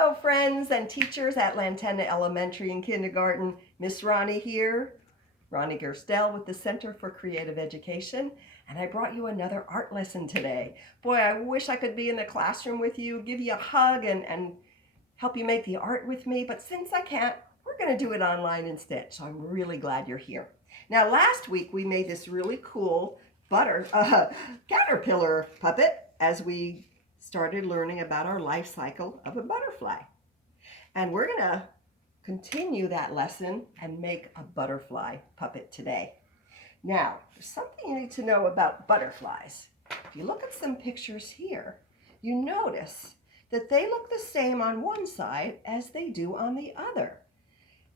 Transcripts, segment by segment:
Hello, friends and teachers at Lantana Elementary and Kindergarten. Miss Ronni here, Ronni Gerstel with the Center for Creative Education, and I brought you another art lesson today. Boy, I wish I could be in the classroom with you, give you a hug, and help you make the art with me, but since I can't, we're going to do it online instead, so I'm really glad you're here. Now, last week we made this really cool caterpillar puppet as we started learning about our life cycle of a butterfly. And we're going to continue that lesson and make a butterfly puppet today. Now, there's something you need to know about butterflies. If you look at some pictures here, you notice that they look the same on one side as they do on the other.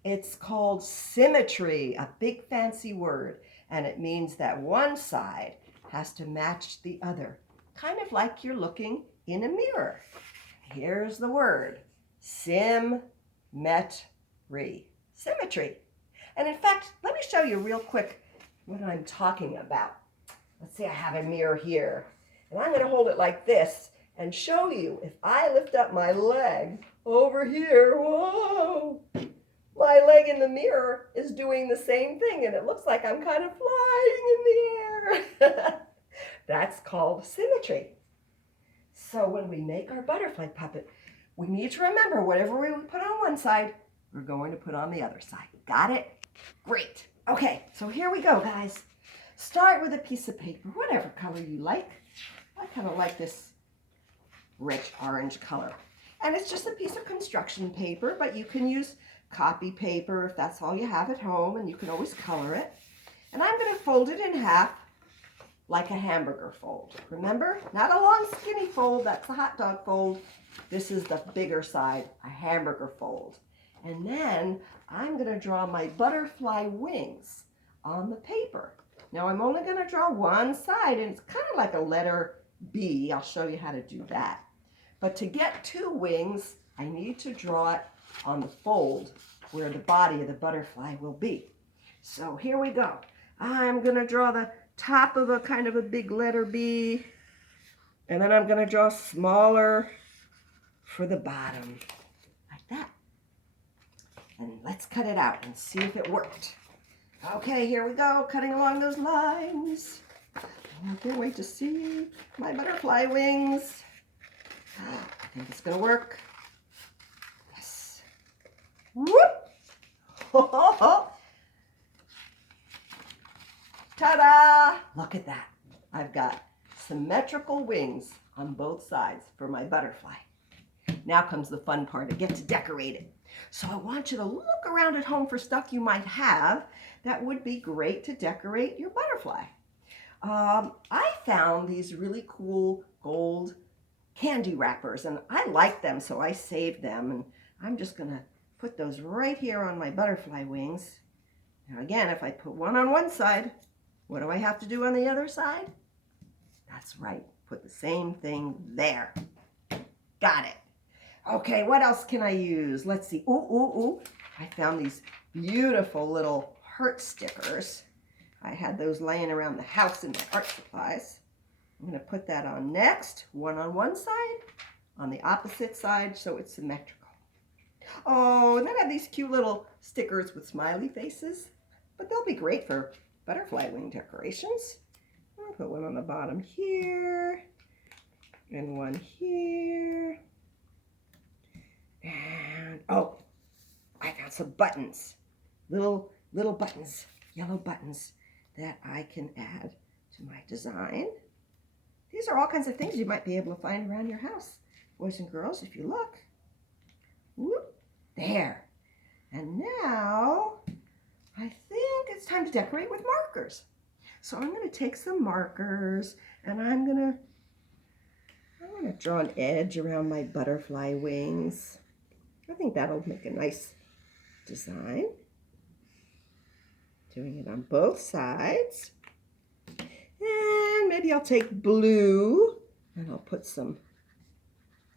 It's called symmetry, a big fancy word, and it means that one side has to match the other, kind of like you're looking in a mirror. Here's the word, symmetry. Symmetry. And in fact, let me show you real quick what I'm talking about. Let's see, I have a mirror here, and I'm going to hold it like this and show you if I lift up my leg over here, whoa, my leg in the mirror is doing the same thing, and it looks like I'm kind of flying in the air. That's called symmetry. So when we make our butterfly puppet, we need to remember whatever we put on one side, we're going to put on the other side. Got it? Great. Okay, so here we go, guys. Start with a piece of paper, whatever color you like. I kind of like this rich orange color. And it's just a piece of construction paper, but you can use copy paper if that's all you have at home, and you can always color it. And I'm going to fold it in half like a hamburger fold. Remember, not a long skinny fold, that's a hot dog fold. This is the bigger side, a hamburger fold. And then I'm going to draw my butterfly wings on the paper. Now I'm only going to draw one side, and it's kind of like a letter B. I'll show you how to do that. But to get two wings, I need to draw it on the fold where the body of the butterfly will be. So here we go. I'm going to draw the top of a kind of a big letter B, and then I'm going to draw smaller for the bottom, like that. And let's cut it out and see if it worked. Okay, here we go, cutting along those lines. I can't wait to see my butterfly wings. I think it's going to work. Yes. Whoop! Ta-da! Look at that. I've got symmetrical wings on both sides for my butterfly. Now comes the fun part. I get to decorate it. So I want you to look around at home for stuff you might have that would be great to decorate your butterfly. I found these really cool gold candy wrappers, and I like them, so I saved them, and I'm just going to put those right here on my butterfly wings. Now again, if I put one on one side, what do I have to do on the other side? That's right, put the same thing there. Got it. Okay, what else can I use? Let's see. Ooh. I found these beautiful little heart stickers. I had those laying around the house in my art supplies. I'm going to put that on next, one on one side, on the opposite side, so it's symmetrical. Oh, and then I have these cute little stickers with smiley faces, but they'll be great for butterfly wing decorations. I'll put one on the bottom here, and one here. And, oh, I found some buttons, little buttons, yellow buttons that I can add to my design. These are all kinds of things you might be able to find around your house, boys and girls, if you look. Whoop, there. And now, I think it's time to decorate with markers. So I'm going to take some markers, and I'm going to draw an edge around my butterfly wings. I think that'll make a nice design. Doing it on both sides. And maybe I'll take blue and I'll put some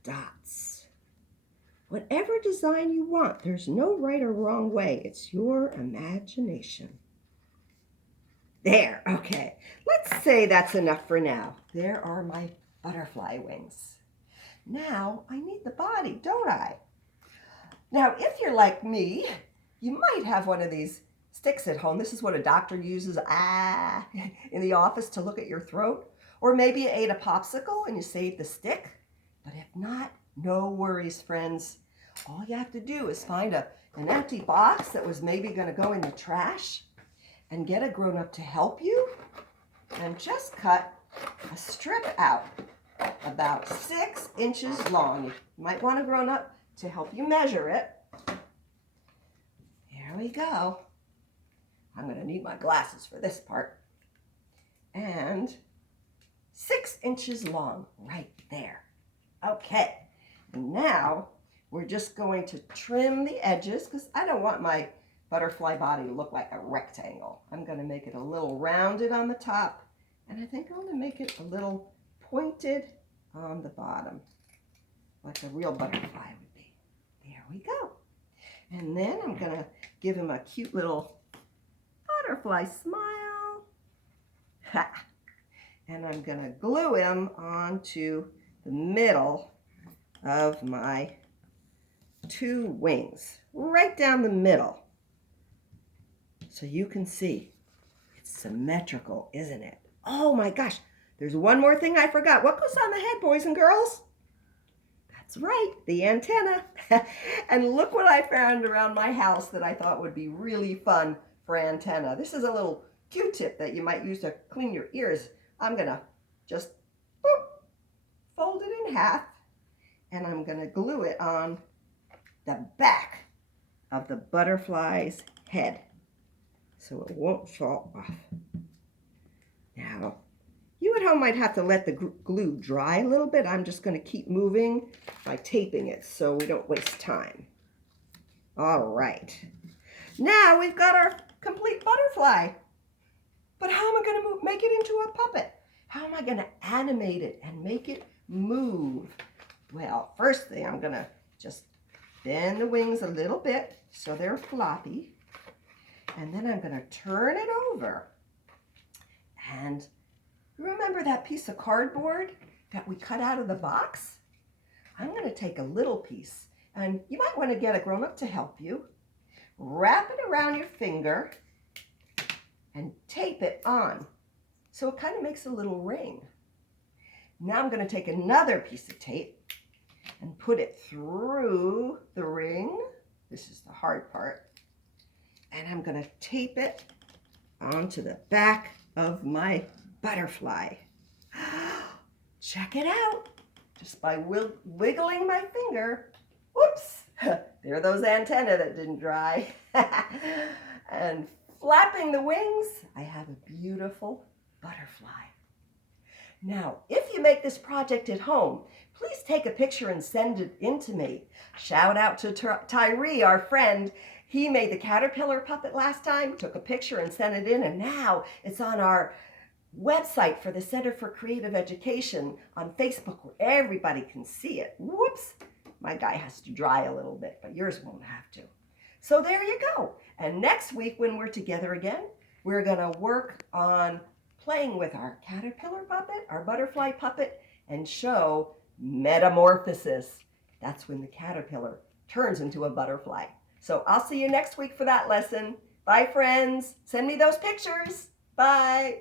dots. Whatever design you want, there's no right or wrong way. It's your imagination. There, okay. Let's say that's enough for now. There are my butterfly wings. Now I need the body, don't I? Now, if you're like me, you might have one of these sticks at home. This is what a doctor uses in the office to look at your throat. Or maybe you ate a popsicle and you saved the stick. But if not, no worries, friends. All you have to do is find an empty box that was maybe going to go in the trash and get a grown-up to help you and just cut a strip out about 6 inches long. You might want a grown-up to help you measure it. Here we go. I'm going to need my glasses for this part. And 6 inches long right there. Okay, and now we're just going to trim the edges because I don't want my butterfly body to look like a rectangle. I'm going to make it a little rounded on the top, and I think I'm going to make it a little pointed on the bottom, like a real butterfly would be. There we go. And then I'm going to give him a cute little butterfly smile. Ha! And I'm going to glue him onto the middle of my 2 wings, right down the middle. So you can see it's symmetrical, isn't it? Oh my gosh, there's one more thing I forgot. What goes on the head, boys and girls? That's right, the antenna. And look what I found around my house that I thought would be really fun for antenna. This is a little Q-tip that you might use to clean your ears. I'm gonna just fold it in half, and I'm gonna glue it on the back of the butterfly's head so it won't fall off. Now, you at home might have to let the glue dry a little bit. I'm just going to keep moving by taping it so we don't waste time. All right. Now we've got our complete butterfly. But how am I going to make it into a puppet? How am I going to animate it and make it move? Well, first thing, I'm going to just bend the wings a little bit so they're floppy. And then I'm going to turn it over. And remember that piece of cardboard that we cut out of the box? I'm going to take a little piece, and you might want to get a grown-up to help you. Wrap it around your finger and tape it on so it kind of makes a little ring. Now I'm going to take another piece of tape and put it through the ring. This is the hard part. And I'm going to tape it onto the back of my butterfly. Check it out. Just by wiggling my finger. Whoops. There are those antennae that didn't dry. And flapping the wings, I have a beautiful butterfly. Now, if you make this project at home, please take a picture and send it in to me. Shout out to Tyree, our friend. He made the caterpillar puppet last time, took a picture and sent it in, and now it's on our website for the Center for Creative Education on Facebook where everybody can see it. Whoops, my guy has to dry a little bit, but yours won't have to. So there you go. And next week when we're together again, we're going to work on playing with our caterpillar puppet, our butterfly puppet, and show metamorphosis. That's when the caterpillar turns into a butterfly. So I'll see you next week for that lesson. Bye, friends. Send me those pictures. Bye.